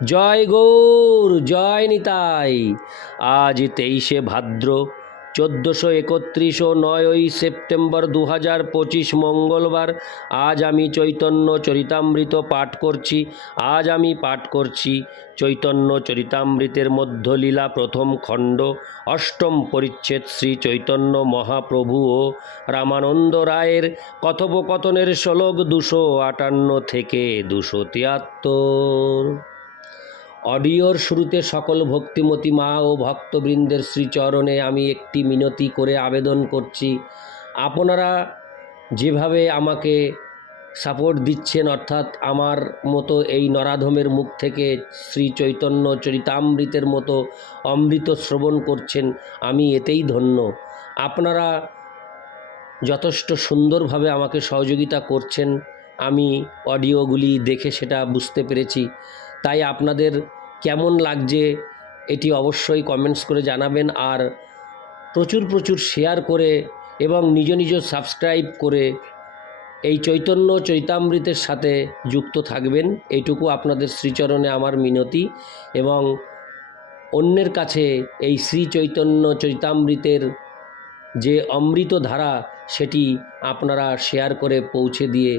জয় গৌর, জয় নিতাই। আজ তেইশে ভাদ্র, চোদ্দোশো একত্রিশ ও নয়ই সেপ্টেম্বর দু হাজার পঁচিশ মঙ্গলবার। আজ আমি চৈতন্য চরিতামৃত পাঠ করছি। আজ আমি পাঠ করছি চৈতন্য চরিতামৃতের মধ্যলীলা প্রথম খণ্ড। অষ্টম পরিচ্ছেদ শ্রী চৈতন্য মহাপ্রভু ও রামানন্দ রায়ের কথোপকথনের শ্লোক দুশো আটান্ন থেকে দুশো তিয়াত্তর। অডিওর শুরুতে সকল ভক্তিমতী মা ও ভক্তবৃন্দের শ্রীচরণে আমি একটি মিনতি করে আবেদন করছি। আপনারা যেভাবে আমাকে সাপোর্ট দিচ্ছেন, অর্থাৎ আমার মতো এই নরাধমের মুখ থেকে শ্রী চৈতন্য চরিতামৃতের মতো অমৃত শ্রবণ করছেন, আমি এতেই ধন্য। আপনারা যথেষ্ট সুন্দরভাবে আমাকে সহযোগিতা করছেন, আমি অডিওগুলি দেখে সেটা বুঝতে পেরেছি। তাই আপনাদের কেমন লাগছে এটি অবশ্যই কমেন্টস করে জানাবেন আর প্রচুর প্রচুর শেয়ার করে এবং নিজ নিজ সাবস্ক্রাইব করে এই চৈতন্য চৈতামৃতের সাথে যুক্ত থাকবেন। এইটুকু আপনাদের শ্রীচরণে আমার মিনতি এবং অন্যের কাছে এই শ্রী চৈতন্য চৈতামৃতের যে অমৃত ধারা সেটি আপনারা শেয়ার করে পৌঁছে দিয়ে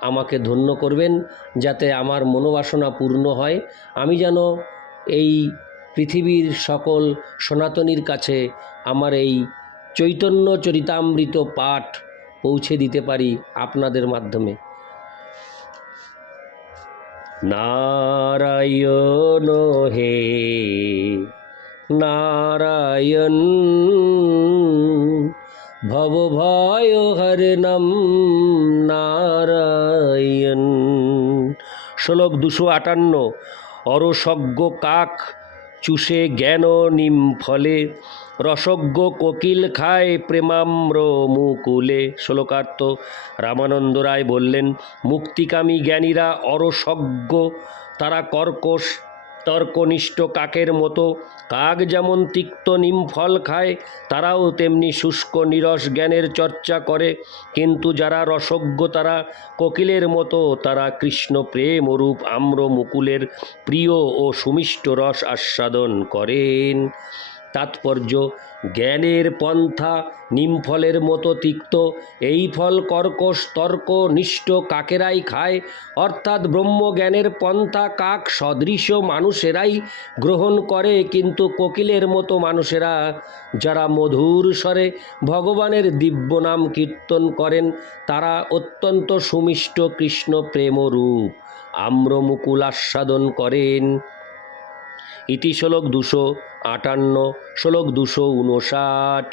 আমাকে ধন্য করবেন যাতে আমার মনোবাসনা পূর্ণ হয়। আমি যেন এই পৃথিবীর সকল সনাতনীর কাছে আমার এই চৈতন্য চরিতামৃত পাঠ পৌঁছে দিতে পারি আপনাদের মাধ্যমে। নারায়ণ হে, নারায়ণ ভব ভয় হরণম নারায়ণ। শ্লোক দুশো আটান্ন, অরসজ্ঞ কাক চুষে জ্ঞান নিম ফলে, রসজ্ঞ কোকিল খায় প্রেমাম্র মুকুলে। শ্লোকার্থ রামানন্দ রায় বললেন, মুক্তিকামী জ্ঞানীরা অরসজ্ঞ, তারা কর্কশ তর্কনিষ্ঠ কাকের মতো। কাক যেমন তিক্ত নিম ফল খায়, তারাও তেমনি শুষ্ক নিরস জ্ঞানের চর্চা করে। কিন্তু যারা রসজ্ঞ, তারা কোকিলের মতো। তারা কৃষ্ণ প্রেম রূপ আম্র মুকুলের প্রিয় ও সুমিষ্ট রস আস্বাদন করেন। তাৎপর্য। জ্ঞানের পন্থা নিমফলের মতো তিক্ত। এই ফল কর্কশ, তর্ক, নিষ্ঠ কাকেরাই খায়। অর্থাৎ ব্রহ্মজ্ঞানের পন্থা কাক সদৃশ মানুষেরাই গ্রহণ করে। কিন্তু কোকিলের মতো মানুষেরা যারা মধুর স্বরে ভগবানের দিব্য নাম কীর্তন করেন, তারা অত্যন্ত সুমিষ্ট কৃষ্ণ প্রেমরূপ আম্রমুকুল আস্বাদন করেন। ইতি শ্লোক দুশো আটান্ন, শ্লোক দুশো উনষাট।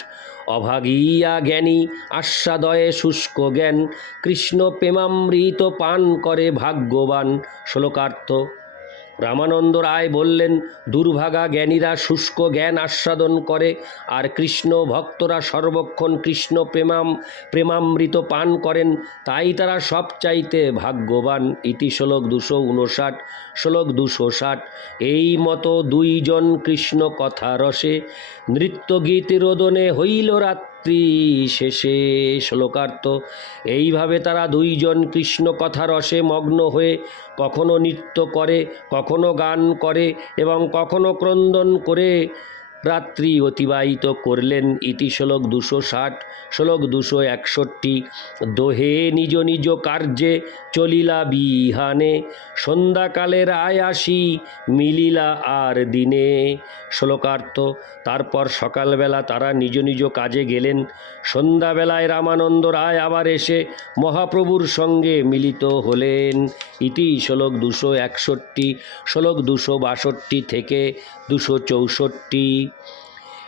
অভাগিয়া জ্ঞানী, আশ্বাদয়ে শুষ্ক জ্ঞান, কৃষ্ণ প্রেমামৃত পান করে ভাগ্যবান। শ্লোকার্থ রামানন্দ রায় বললেন, দুর্ভাগা জ্ঞানীরা শুষ্ক জ্ঞান আস্বাদন করে, আর কৃষ্ণ ভক্তরা সর্বক্ষণ কৃষ্ণ প্রেমাম, প্রেমামৃত পান করেন, তাই তারা সব চাইতে ভাগ্যবান। ইতি শ্লোক দুশো উনষাট, শ্লোক দুশো ষাট। এই মতো দুইজন কৃষ্ণ কথা রসে নৃত্যগীত রোদনে হইল রাত্রি। শেষে শ্লোকার্থ। এইভাবে তারা দুইজন কৃষ্ণ কথা রসে মগ্ন হয়ে কখনো নৃত্য করে, কখনো গান করে এবং কখনো ক্রন্দন করে রাত্রি অতিবাহিত করলেন ইতি শ্লোক দুশো ষাট, শ্লোক দুশো একষট্টি। দোহে নিজ নিজ কার্যে চলিলা বিহানে, সন্ধ্যাকালের আয়াসি মিলিলা আর দিনে। শ্লোকার্থ, তারপর সকালবেলা তারা নিজ নিজ কাজে গেলেন। সন্ধ্যাবেলায় রামানন্দ রায় আবার এসে মহাপ্রভুর সঙ্গে মিলিত হলেন। ইতি শ্লোক দুশো একষট্টি, শ্লোক দুশো বাষট্টি থেকে দুশো চৌষট্টি।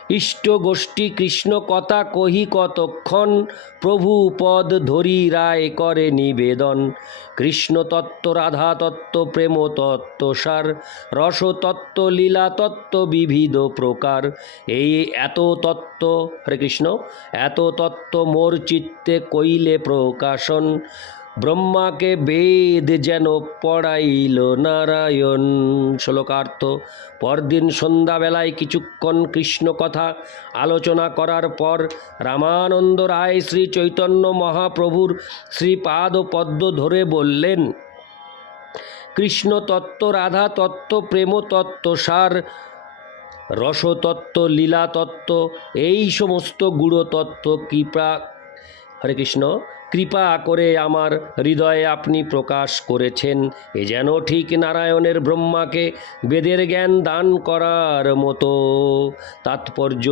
ইষ্ট গোষ্ঠী কৃষ্ণ কথা কহি কতক্ষণ, প্রভু পদ ধরি রায় করে নিবেদন। কৃষ্ণ তত্ত্ব রাধা তত্ত্ব প্রেম তত্ত্ব সার রস তত্ত্ব লীলা তত্ত্ব বিবিধ প্রকার। এই এত তত্ত্ব, হরে কৃষ্ণ, এত তত্ত্ব মোর চিত্তে কইলে প্রকাশন। ব্রহ্মাকে বেদ যেন পড়াইল নারায়ণ। শ্লোকার্থ, পরদিন সন্ধ্যাবেলায় কিছুক্ষণ কৃষ্ণ কথা আলোচনা করার পর রামানন্দ রায় শ্রী চৈতন্য মহাপ্রভুর শ্রীপাদ পদ্ম ধরে বললেন, কৃষ্ণ তত্ত্ব, রাধা তত্ত্ব, প্রেম তত্ত্ব, সার রসতত্ত্ব লীলা তত্ত্ব, এই সমস্ত গুড় তত্ত্ব কৃপা হরে কৃষ্ণ কৃপা করে আমার হৃদয়ে আপনি প্রকাশ করেছেন। এ যেন ঠিক নারায়ণের ব্রহ্মাকে বেদের জ্ঞান দান করার মতো। তাৎপর্য,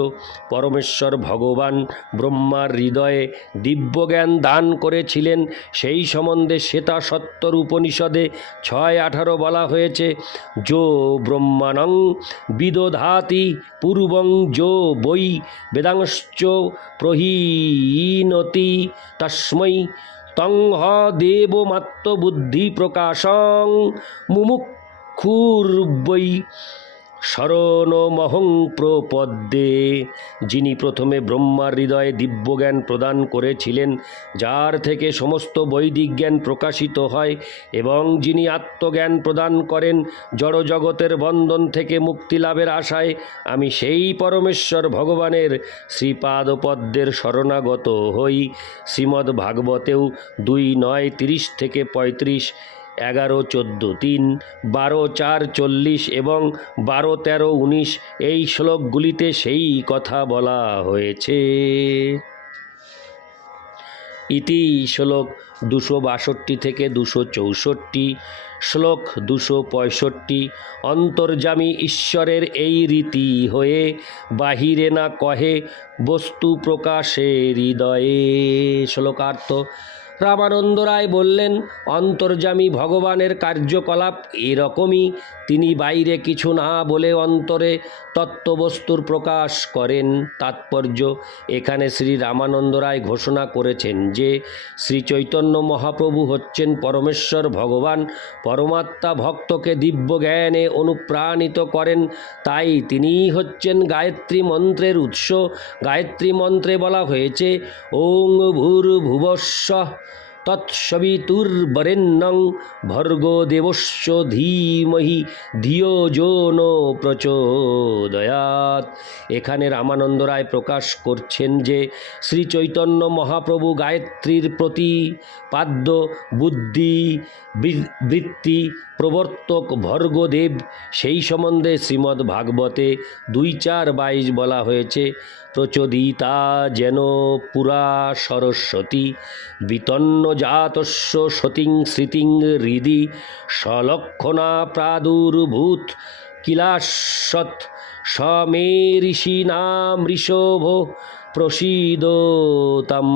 পরমেশ্বর ভগবান ব্রহ্মার হৃদয়ে দিব্য জ্ঞান দান করেছিলেন। সেই সম্বন্ধে শ্বেতা সত্তর উপনিষদে ছয় আঠারো বলা হয়েছে, যো ব্রহ্মাণং বিদধাতি পূর্বং যো বৈ বেদাংশ্চ প্রহীনতি তস্मै তং হ দেবমাত্মবুদ্ধি প্রকাশং মুমুক্ষুর্বৈ শরণমহং প্রপদ্যে, যিনি প্রথমে ব্রহ্মার হৃদয়ে দিব্যজ্ঞান প্রদান করেছিলেন, যার থেকে সমস্ত বৈদিক জ্ঞান প্রকাশিত হয়, এবং যিনি আত্মজ্ঞান প্রদান করেন, জড়জগতের বন্ধন থেকে মুক্তি লাভের আশায়, আমি সেই পরমেশ্বর ভগবানের শ্রীপাদপদ্মের শরণাগত হই। শ্রীমদ্ ভাগবতেও দুই নয় তিরিশ থেকে পঁয়ত্রিশ এগারো, চোদ্দ, তিন, বারো, চার, চল্লিশ এবং বারো, তেরো, উনিশ এই শ্লোকগুলিতে সেই কথা বলা হয়েছে। ইতি শ্লোক দুশো বাষট্টি থেকে দুশো চৌষট্টি, শ্লোক দুশো পঁয়ষট্টি, অন্তর্যামী ঈশ্বরের এই রীতি হয়ে বাহিরে না কহে বস্তু প্রকাশে হৃদয়ে। শ্লোকার্থ রামানন্দ রায় বললেন, অন্তর্যামী ভগবানের কার্যকলাপ এরকমই। তিনি বাইরে কিছু না বলে অন্তরে তত্ত্ববস্তুর প্রকাশ করেন। তাৎপর্য, এখানে শ্রী রামানন্দ রায় ঘোষণা করেছেন যে, শ্রী চৈতন্য মহাপ্রভু হচ্ছেন পরমেশ্বর ভগবান। পরমাত্মা ভক্তকে দিব্য জ্ঞানে অনুপ্রাণিত করেন। তাই তিনিই হচ্ছেন গায়ত্রী মন্ত্রের উৎস। গায়ত্রী মন্ত্রে বলা হয়েছে, ওং ভূর্ভুবস্ব তৎসবিতুর্বরেণ্যং ভর্গো দেবস্য ধীমহি ধিও যৌন প্রচোদয়াত এখানে রামানন্দ রায় প্রকাশ করছেন যে শ্রী চৈতন্য মহাপ্রভু গায়ত্রীর প্রতি পাদ্য, বুদ্ধি বৃত্তি প্রবর্তক ভর্গদেব, সেই সম্বন্ধে শ্রীমদ্ ভাগবতে দুই চার বাইশ বলা হয়েছে, প্রচোদিতা যেন পুরা সরস্বতী, বিতন্ন জাতস্য সতিং স্মৃতিং হৃদি, সলক্ষণা প্রাদুর্ভূত, কিলাসৎ নাম ঋষভ প্রসীদতাম,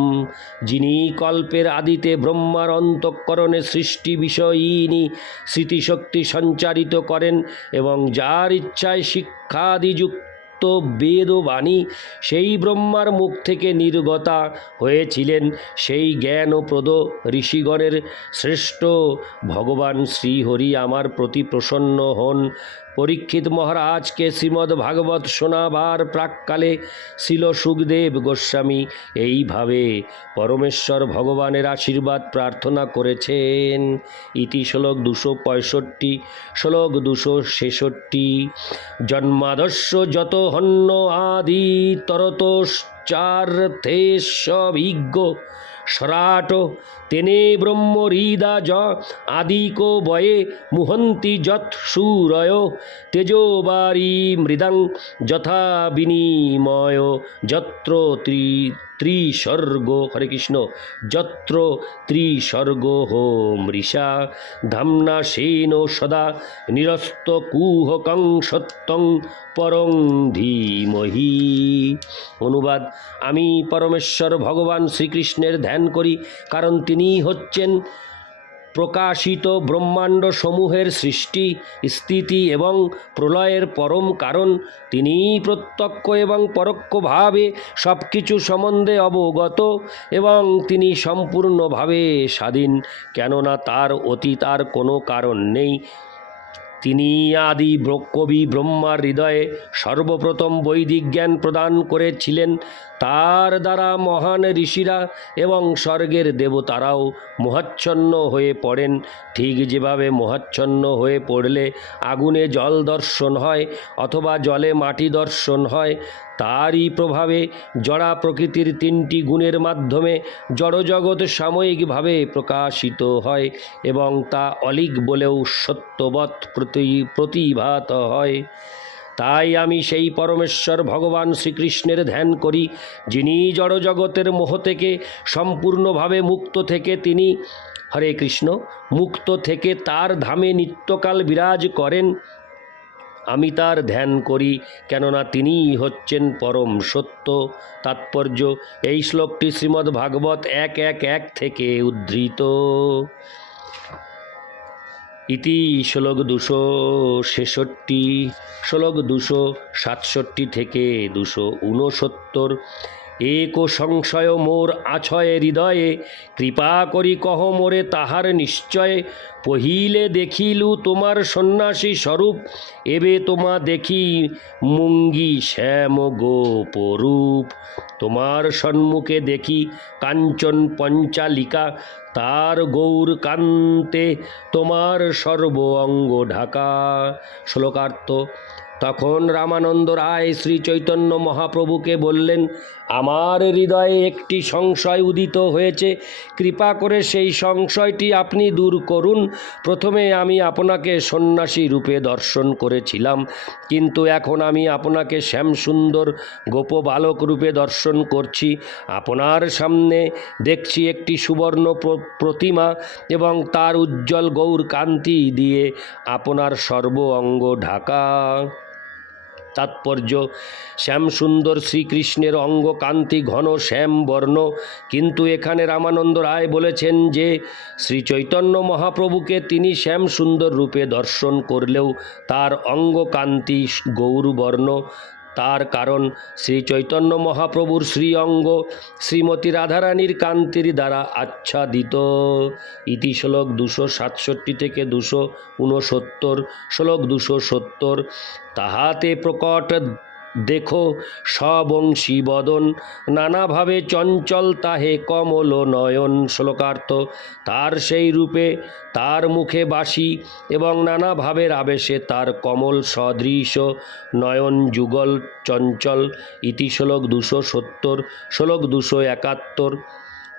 যিনি কল্পের আদিতে ব্রহ্মার অন্তঃকরণে সৃষ্টি বিষয়িনী স্মৃতিশক্তি সঞ্চারিত করেন এবং যার ইচ্ছায় শিক্ষাদিযুক্ত বেদবাণী সেই ব্রহ্মার মুখ থেকে নির্গতা হয়েছিলেন, সেই জ্ঞান ও প্রদ ঋষিগণের শ্রেষ্ঠ ভগবান শ্রীহরি আমার প্রতি প্রসন্ন হন। পরীক্ষিত মহারাজকে শ্রীমদ্ ভাগবত শোনাবার প্রাককালে ছিল সুখদেব গোস্বামী এইভাবে পরমেশ্বর ভগবানের আশীর্বাদ প্রার্থনা করেছেন। ইতি শ্লোক দুশো পঁয়ষট্টি, শ্লোক দুশো ছেষট্টি। জন্মাদস্য যত হন্য আদি তরতশ্চার্থেস্বিজ্ঞ সরাট তেনে ব্রহ্ম হৃদা য আদিক বয়ে মুহন্তি যৎ সুরয় তেজোবারি মৃদাং যথা বিনিময় যত্র ত্রি ত্রিসর্গ। হরে কৃষ্ণ। যত্র ত্রিসর্গ হো মৃষা ধাম্না সেন সদা নিরস্ত কুহকং সত্যং পরং ধীমহি। অনুবাদ, আমি পরমেশ্বর ভগবান শ্রীকৃষ্ণের ধ্যান করি, কারণ তিনিই হচ্ছেন প্রকাশিত ব্রহ্মাণ্ড সমূহের সৃষ্টি, স্থিতি এবং প্রলয়ের পরম কারণ। তিনিই প্রত্যক্ষ এবং পরোক্ষভাবে সব কিছু সম্বন্ধে অবগত এবং তিনি সম্পূর্ণভাবে স্বাধীন, কেননা তার অতীত আর কোনো কারণ নেই। তিনি আদি কবি ব্রহ্মার হৃদয়ে সর্বপ্রথম বৈদিক জ্ঞান প্রদান করেছিলেন। তার দ্বারা মহান ঋষিরা এবং স্বর্গের দেবতারাও মোহাচ্ছন্ন হয়ে পড়েন। ঠিক যেভাবে মোহাচ্ছন্ন হয়ে পড়লে আগুনে জল দর্শন হয় অথবা জলে মাটি দর্শন হয়, তারই প্রভাবে জড়া প্রকৃতির তিনটি গুণের মাধ্যমে জড়জগৎ সাময়িকভাবে প্রকাশিত হয় এবং তা অলিক বলেও সত্যবৎ প্রতি, প্রতিভাত হয়। তাই আমি সেই পরমেশ্বর ভগবান শ্রীকৃষ্ণের ধ্যান করি, যিনি জড়জগতের মোহ থেকে সম্পূর্ণভাবে মুক্ত থেকে তিনি, হরে কৃষ্ণ, মুক্ত থেকে তার ধামে নিত্যকাল বিরাজ করেন। আমি তার ধ্যান করি, কেননা তিনিই হচ্ছেন পরম সত্য। তাৎপর্য, এই শ্লোকটি শ্রীমদ্ ভাগবত এক এক এক থেকে উদ্ধৃত। ইতি শ্লোক দুশো ছেষট্টি, শ্লোক দুশো সাতষট্টি থেকে দুশো ঊনসত্তর। এক সংশয় মোর আছয় হৃদয়ে, কৃপা করি কহ মোরে তাহার নিশ্চয়। পহিলে দেখিলু তোমার সন্ন্যাসী স্বরূপ, এবে তোমা দেখি মুঙ্গি শ্যাম গোপরূপ তোমার সন্মুখে দেখি কাঞ্চন পঞ্চালিকা তার গৌর কান্তে তোমার সর্ব অঙ্গ ঢাকা। শ্লোকার্থ, তখন রামানন্দ রায় শ্রী চৈতন্য মহাপ্রভুকে বললেন, আমার হৃদয়ে একটি সংশয় উদিত হয়েছে। কৃপা করে সেই সংশয়টি আপনি দূর করুন। প্রথমে আমি আপনাকে সন্ন্যাসী রূপে দর্শন করেছিলাম, কিন্তু এখন আমি আপনাকে শ্যামসুন্দর গোপবালক রূপে দর্শন করছি। আপনার সামনে দেখছি একটি সুবর্ণ প্রতিমা এবং তার উজ্জ্বল গৌর কান্তি দিয়ে আপনার সর্ব অঙ্গ ঢাকা। তাৎপর্য, শ্যামসুন্দর শ্রীকৃষ্ণের অঙ্গ কান্তি ঘন শ্যাম বর্ণ, কিন্তু এখানে রামানন্দ রায় বলেছেন যে শ্রী চৈতন্য মহাপ্রভুকে তিনি শ্যামসুন্দর রূপে দর্শন করলেও তার অঙ্গ কান্তি গৌরবর্ণ। তার কারণ শ্রী চৈতন্য মহাপ্রভুর শ্রী অঙ্গ শ্রীমতী রাধারানীর কান্তির দ্বারা আচ্ছাদিত। ইতি শ্লোক দুশো সাতষট্টি থেকে দুশো ঊনসত্তর। শ্লোক দুশো সত্তর। তাহাতে প্রকট দেখো সবংশী বদন, নানাভাবে চঞ্চল তাহে কমল নয়ন শ্লোকার্থ। তার সেই রূপে, তার মুখে বাসি এবং নানাভাবের আবেশে তার কমল সদৃশ। নয়ন যুগল চঞ্চল, ইতি শ্লোক দুশো সত্তর, শ্লোক দুশো একাত্তর।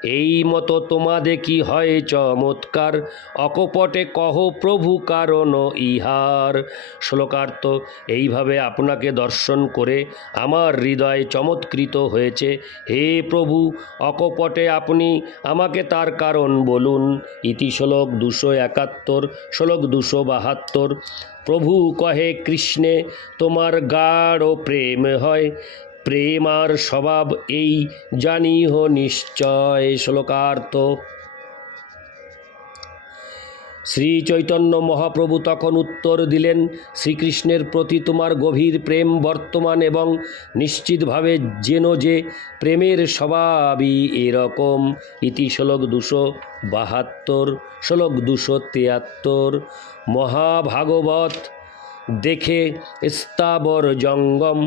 এই মতো তোমাদে কি হয় চমৎকার? অকপটে কহ প্রভু কারণ ইহার। শ্লোকার্থ, এইভাবে আপনাকে দর্শন করে আমার হৃদয় চমৎকৃত হয়েছে। হে প্রভু, অকপটে আপনি আমাকে তার কারণ বলুন। ইতি শ্লোক দুশো একাত্তর, শ্লোক দুশো বাহাত্তর। প্রভু কহে কৃষ্ণে, তোমার গাঢ় প্রেম হয়। প্রেম আর স্বভাব এই জানিহ নিশ্চয় শ্লোকার্থ। শ্রী চৈতন্য মহাপ্রভু তখন উত্তর দিলেন, শ্রীকৃষ্ণের প্রতি তোমার গভীর প্রেম বর্তমান এবং নিশ্চিতভাবে যেন যে প্রেমের স্বভাবই এরকম। ইতি শ্লোক দুশো বাহাত্তর, শ্লোক দুশো তিয়াত্তর। মহাভাগবত দেখে স্থাবর জঙ্গম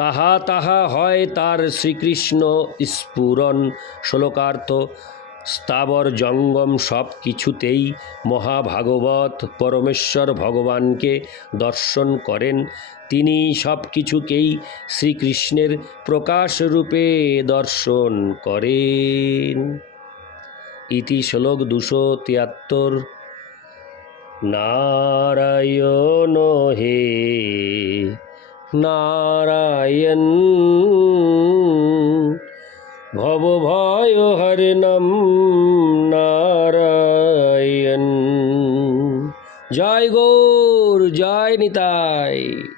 তাহা তাহা হয় তার শ্রীকৃষ্ণ স্ফুরণ। শ্লোকার্থ, স্থাবর জঙ্গম সব কিছুতেই মহাভাগবত পরমেশ্বর ভগবানকে দর্শন করেন। তিনি সব কিছুকেই শ্রীকৃষ্ণের প্রকাশরূপে দর্শন করেন। ইতি শ্লোক দুশো তিয়াত্তর। নারায়ণ হে নারায়ণ। ভব ভয় হরিণম নারায়ণ। জয় গৌর জয় নিতাই।